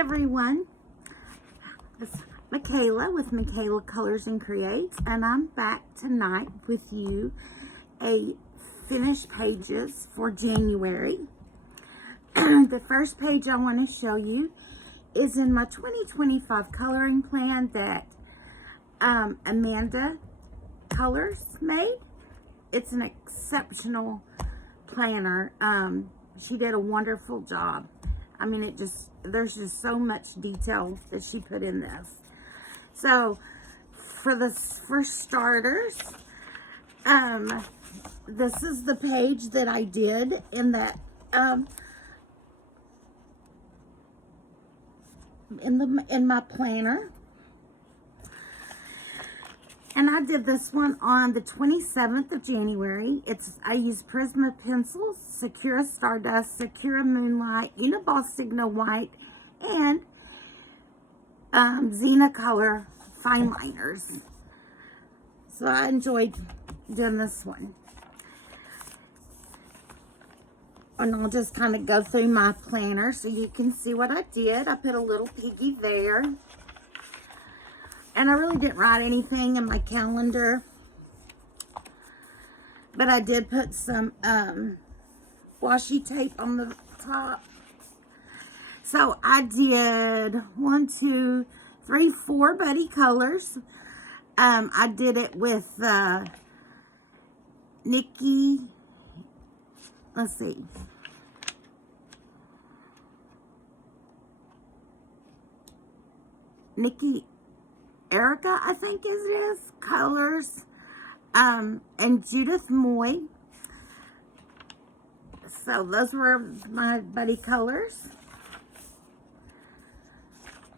everyone, it's Michaela with Michaela Colors and Creates, and I'm back tonight with you a finished pages for January. The first page I want to show you is in my 2025 coloring plan that Amanda Colors made. It's an exceptional planner. She did a wonderful job. I mean, there's just so much detail that she put in this. So, for starters, this is the page that I did in that, in my planner. And I did this one on the 27th of January. I used Prisma pencils, Sakura Stardust, Sakura Moonlight, Uniball Signo White, and Xena Color fine liners. So I enjoyed doing this one. And I'll just kind of go through my planner so you can see what I did. I put a little piggy there. And I really didn't write anything in my calendar. But I did put some washi tape on the top. So I did 1, 2, 3, 4 Buddy Colors. I did it with Nikki. Let's see. Nikki Erica, I think it is, Colors, and Judith Moy. So those were my Buddy Colors.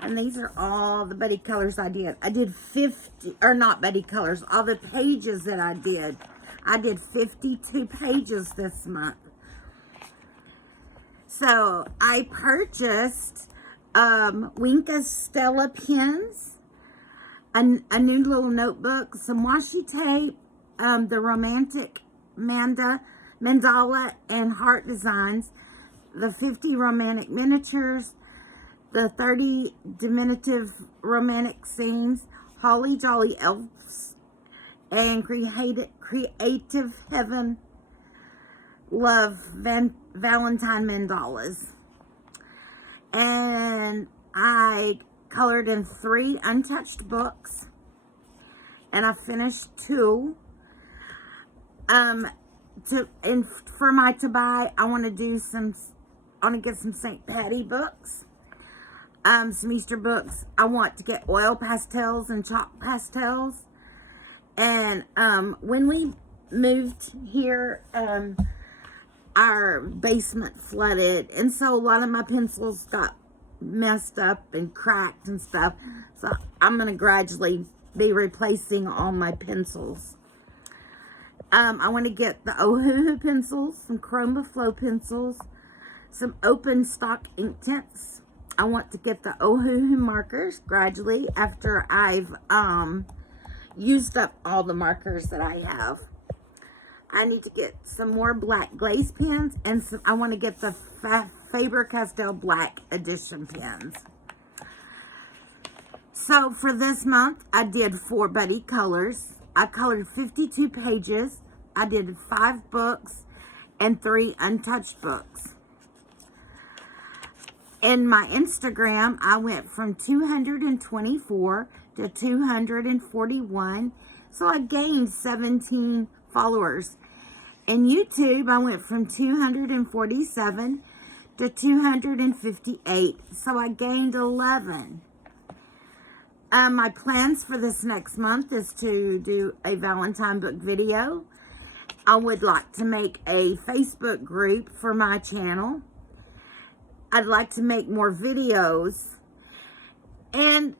And these are all the Buddy Colors I did. I did 50, or not Buddy Colors, all the pages that I did. I did 52 pages this month. So I purchased Winka Stella pens, a new little notebook, some washi tape, the romantic mandala and heart designs, the 50 romantic miniatures, the 30 diminutive romantic scenes, Holly Jolly Elves, and Creative Heaven Love Valentine mandalas. And I colored in 3 untouched books, and I finished 2. For my to buy, I want to get some St. Patty books, some Easter books. I want to get oil pastels and chalk pastels. And when we moved here, our basement flooded, and so a lot of my pencils got messed up and cracked and stuff. So I'm going to gradually be replacing all my pencils. I want to get the Ohuhu pencils, some Chroma Flow pencils, some open stock ink tints. I want to get the Ohuhu markers gradually after I've used up all the markers that I have. I need to get some more black glaze pens, and I want to get the Faber-Castell Black Edition pens. So for this month, I did 4 Buddy Colors. I colored 52 pages. I did 5 books and 3 untouched books. In my Instagram, I went from 224 to 241. So I gained 17 followers. In YouTube, I went from 247 to 258. So I gained 11. My plans for this next month is to do a Valentine book video. I would like to make a Facebook group for my channel. I'd like to make more videos. And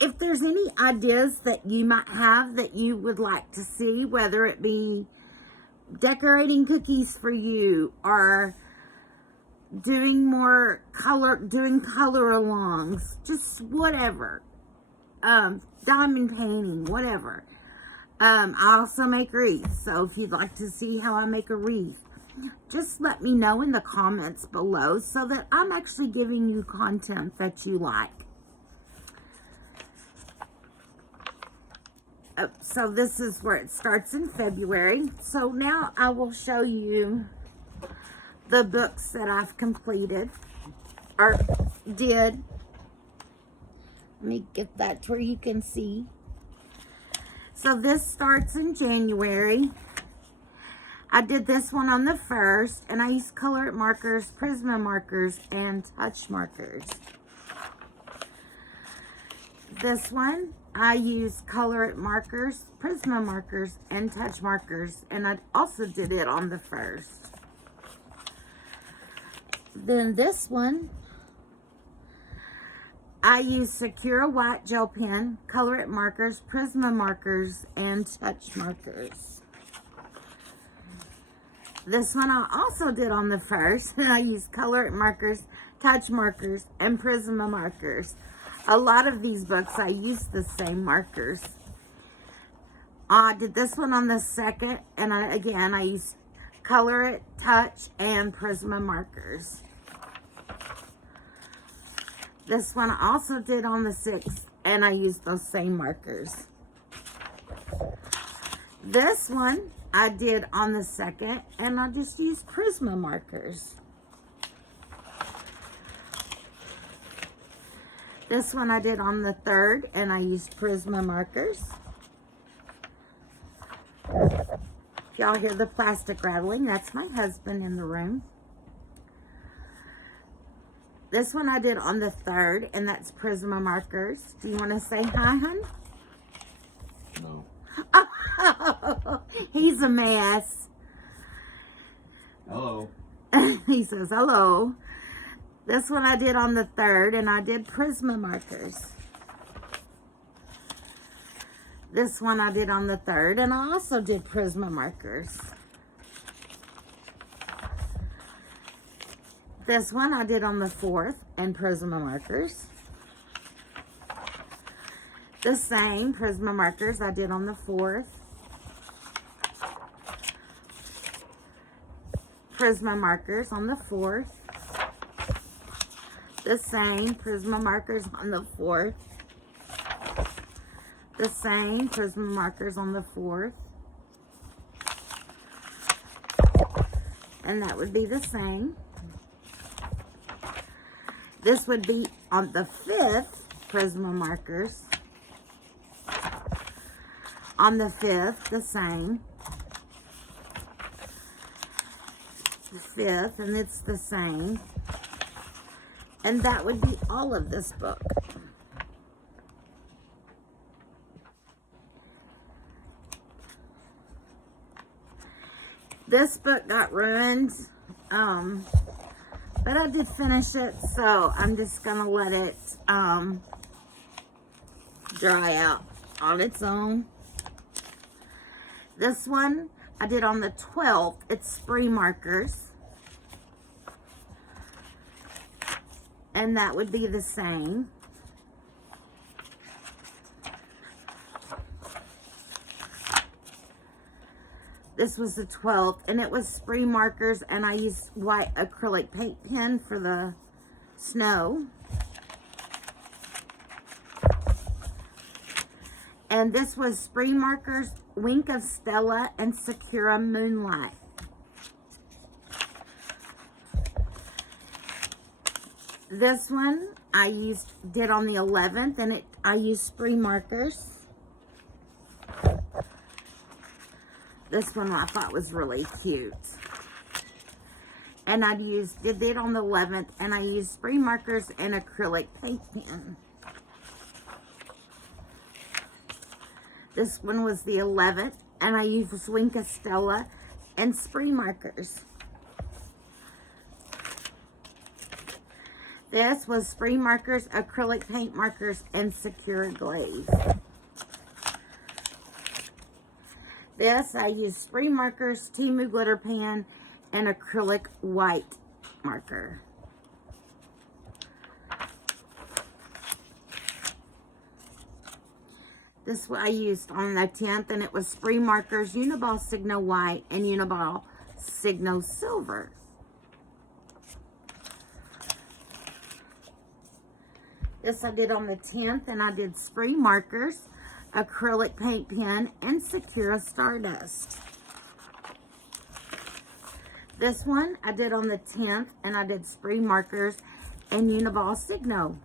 if there's any ideas that you might have that you would like to see, whether it be decorating cookies for you or doing color alongs, just whatever, diamond painting, whatever. I also make wreaths, so if you'd like to see how I make a wreath, just let me know in the comments below so that I'm actually giving you content that you like. So this is where it starts in February. So now I will show you the books that I've completed or did. Let me get that to where you can see. So this starts in January. I did this one on the 1st, and I used colored markers, Prisma markers, and touch markers. This one, I used colored markers, Prisma markers, and touch markers, and I also did it on the 1st. Then this one, I used Sakura white gel pen, colored markers, Prisma markers, and touch markers. This one I also did on the 1st, and I used colored markers, touch markers, and Prisma markers. A lot of these books I used the same markers. I did this one on the 2nd, and I used color it, touch, and Prisma markers. This one I also did on the 6th, and I used those same markers. This one I did on the 2nd, and I just used Prisma markers. This one I did on the 3rd, and I used Prisma markers. If y'all hear the plastic rattling, that's my husband in the room. This one I did on the 3rd, and that's Prisma markers. Do you want to say hi, hon? No. Oh, he's a mess. Hello. He says hello. This one I did on the 3rd, and I did Prisma markers. This one I did on the 3rd, and I also did Prisma markers. This one I did on the 4th, and Prisma markers. The same Prisma markers I did on the 4th. Prisma markers on the 4th. The same Prisma markers on the 4th. The same Prisma markers on the 4th. And that would be the same. This would be on the 5th, Prisma markers. On the 5th, the same. The 5th, and it's the same. And that would be all of this book. This book got ruined, but I did finish it, so I'm just gonna let it dry out on its own. This one I did on the 12th. It's spree markers. And that would be the same. This was the 12th, and it was spree markers, and I used white acrylic paint pen for the snow. And this was spree markers, Wink of Stella, and Sakura Moonlight. This one I did on the 11th, and I used spree markers. This one I thought was really cute. And did it on the 11th, and I used spree markers and acrylic paint pen. This one was the 11th, and I used Wink of Stella and spree markers. This was spree markers, acrylic paint markers, and Sakura glaze. This, I used spree markers, Temu glitter pen, and acrylic white marker. This I used on the 10th, and it was spree markers, Uniball Signo White, and Uniball Signo Silver. This I did on the 10th, and I did spray markers, acrylic paint pen, and Sakura Stardust. This one I did on the 10th, and I did spray markers and Uniball Signo.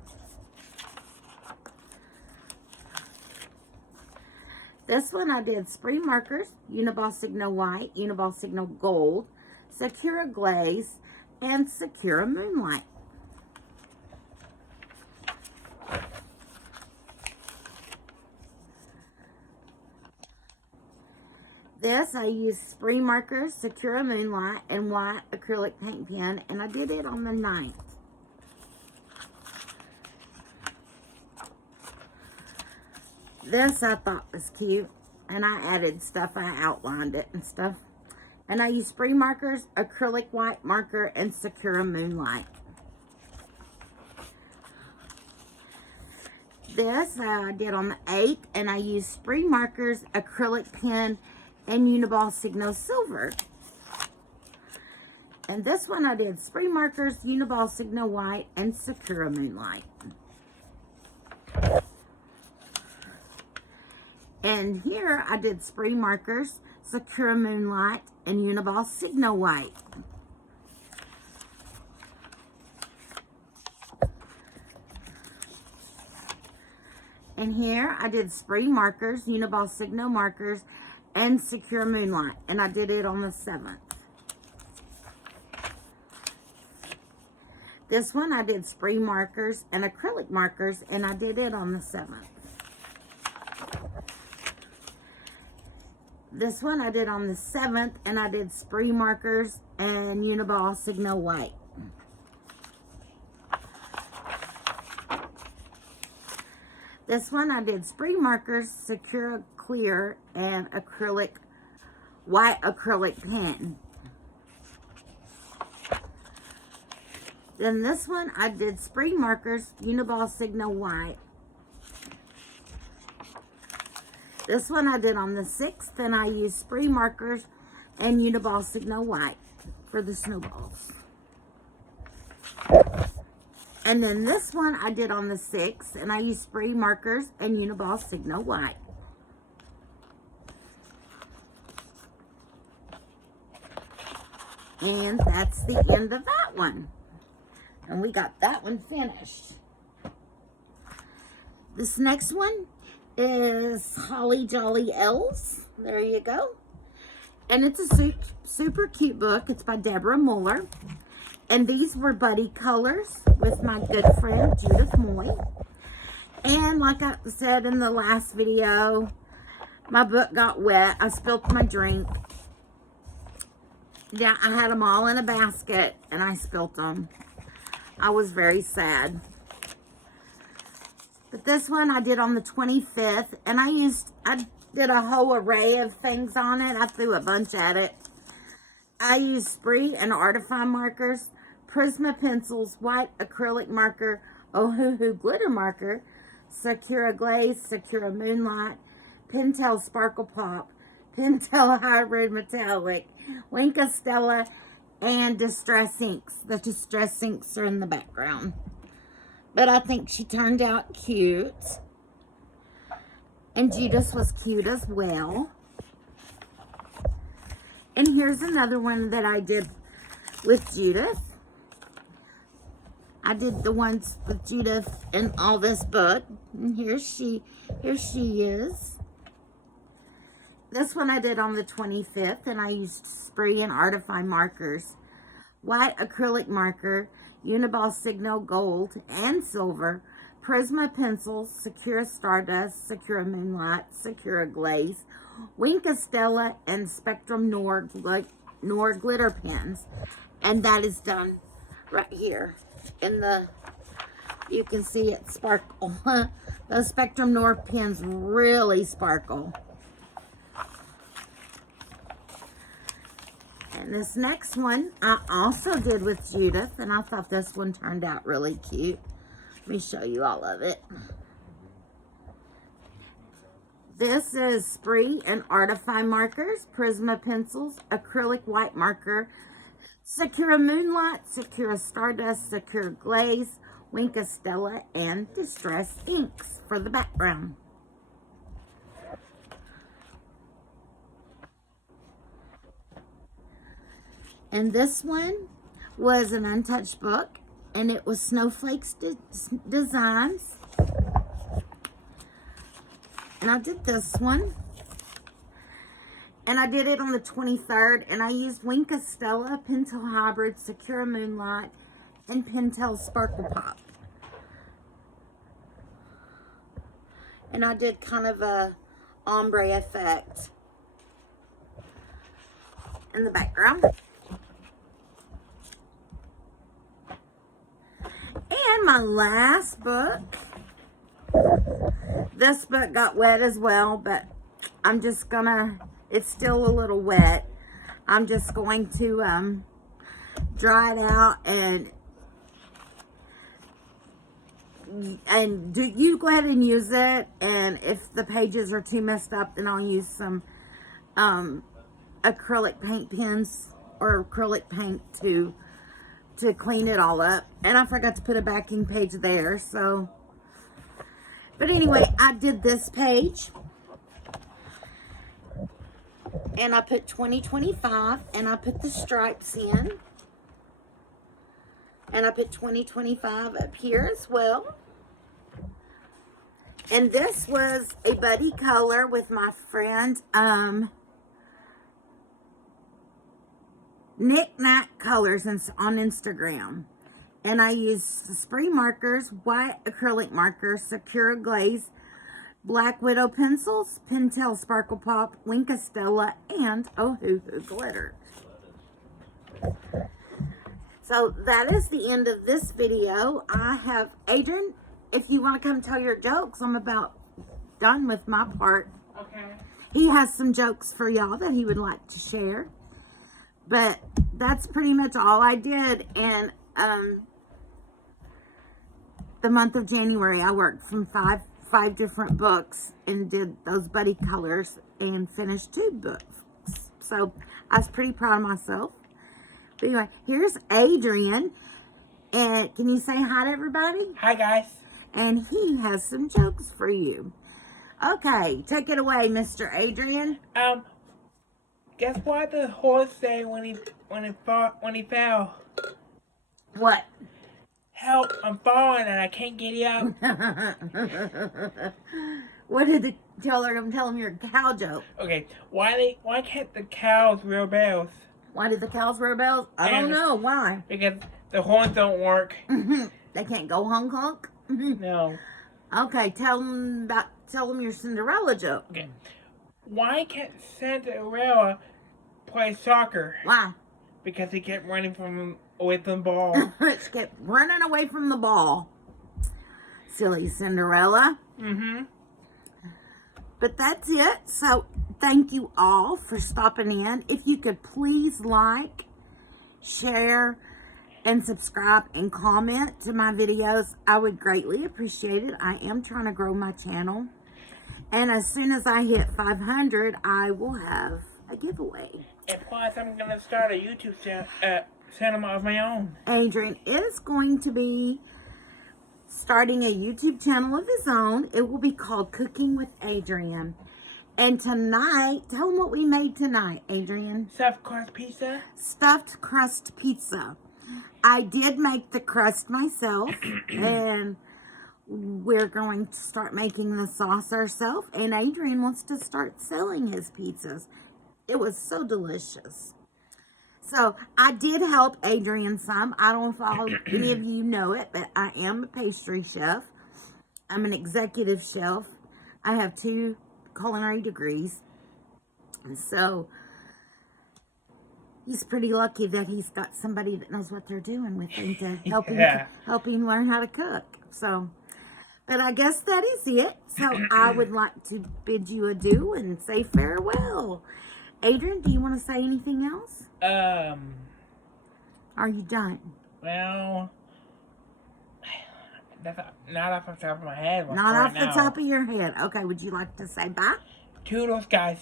This one I did spray markers, Uniball Signo White, Uniball Signo Gold, Sakura Glaze, and Sakura Moonlight. This, I used spray markers, Sakura Moonlight, and white acrylic paint pen, and I did it on the 9th. This I thought was cute, and I added stuff, I outlined it and stuff. And I used spray markers, acrylic white marker, and Sakura Moonlight. This I did on the 8th, and I used spray markers, acrylic pen, and Uniball Signo Silver. And this one I did spray markers, Uniball Signo White, and Sakura Moonlight. And here I did spray markers, Sakura Moonlight, and Uniball Signo White. And here I did spray markers, Uniball Signo markers, and Sakura Moonlight. And I did it on the 7th. This one I did spray markers and acrylic markers, and I did it on the 7th. This one I did on the 7th, and I did spray markers and Uniball Signo White. This one I did spray markers, Sakura Clear, and white acrylic pen. Then this one I did spray markers, Uniball Signo White. This one I did on the 6th, and I used spray markers and Uniball Signo White for the snowballs. And then this one I did on the 6th, and I used spray markers and Uniball Signo White. And that's the end of that one. And we got that one finished. This next one is Holly Jolly Elves. There you go. And it's a super cute book. It's by Deborah Muller. And these were buddy colors with my good friend Judith Moy. And like I said in the last video, my book got wet. I spilled my drink. Yeah, I had them all in a basket and I spilled them. I was very sad. But this one I did on the 25th, and I did a whole array of things on it. I threw a bunch at it. I used spray and Artifine markers, Prisma pencils, white acrylic marker, Ohuhu glitter marker, Sakura Glaze, Sakura Moonlight, Pentel Sparkle Pop, Pentel Hybrid Metallic, Wink Stella, and Distress Inks. The Distress Inks are in the background. But I think she turned out cute. And Judith was cute as well. And here's another one that I did with Judith. I did the ones with Judith in all this book. And here she is. This one I did on the 25th, and I used spray and Artifine markers, white acrylic marker, Uniball Signo Gold and Silver, Prisma pencils, Sakura Stardust, Sakura Moonlight, Sakura Glaze, Wink Stella, and Spectrum Noir glitter pens. And that is done right here in the, you can see it sparkle. Those Spectrum Noir pens really sparkle. And this next one I also did with Judith, and I thought this one turned out really cute. Let me show you all of it. This is Spree and Artify markers, Prisma pencils, acrylic white marker, Sakura Moonlight, Sakura Stardust, Sakura Glaze, Wink Stella, and Distress inks for the background. And this one was an untouched book, and it was Snowflakes Designs. And I did this one. And I did it on the 23rd, and I used Wink Stella, Pentel Hybrid, Sakura Moonlight, and Pentel Sparkle Pop. And I did kind of a ombre effect in the background. And my last book. This book got wet as well, but I'm just gonna, it's still a little wet. I'm just going to dry it out and you go ahead and use it. And if the pages are too messed up, then I'll use some acrylic paint pens or acrylic paint to clean it all up. And I forgot to put a backing page there, so. But anyway, I did this page. And I put 2025, and I put the stripes in. And I put 2025 up here as well. And this was a buddy color with my friend, Knick Knack Colors on Instagram. And I used Spree markers, white acrylic markers, Sakura Glaze, Black Widow pencils, Pentel Sparkle Pop, Wink Stella, and Ohuhu glitter. So that is the end of this video. I have Adrian, if you want to come tell your jokes, I'm about done with my part. Okay. He has some jokes for y'all that he would like to share. But that's pretty much all I did. And the month of January, I worked from five different books and did those buddy colors and finished 2 books. So I was pretty proud of myself. But anyway, here's Adrian. And can you say hi to everybody? Hi, guys. And he has some jokes for you. Okay, take it away, Mr. Adrian. Guess what the horse say when he fell? What? Help! I'm falling and I can't get up. What did the tell him your cow joke? Okay, why can't the cows rear bells? Why did the cows wear bells? I don't know. Why? Because the horns don't work. They can't go honk honk? No. Okay, tell them your Cinderella joke. Okay. Why can't Cinderella play soccer? Why? Because he kept running away from the ball. She kept running away from the ball. Silly Cinderella. Mm-hmm. But that's it. So thank you all for stopping in. If you could please like, share, and subscribe and comment to my videos, I would greatly appreciate it. I am trying to grow my channel. And as soon as I hit 500, I will have a giveaway. And plus, I'm going to start a YouTube channel of my own. Adrian is going to be starting a YouTube channel of his own. It will be called Cooking with Adrian. And tonight, tell them what we made tonight, Adrian. Stuffed crust pizza. Stuffed crust pizza. I did make the crust myself. And we're going to start making the sauce ourselves. And Adrian wants to start selling his pizzas. It was so delicious. So I did help Adrian some. I don't know if any of you know it, but I am a pastry chef. I'm an executive chef. I have 2 culinary degrees. And so he's pretty lucky that he's got somebody that knows what they're doing with him to help him learn how to cook. So, but I guess that is it. So I would like to bid you adieu and say farewell. Adrian, do you want to say anything else? Are you done? Well, That's not off the top of my head. Not right off the now. top of your head. Okay, would you like to say bye? Toodles, guys.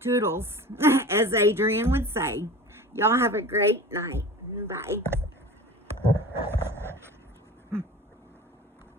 Toodles, as Adrian would say. Y'all have a great night. Bye.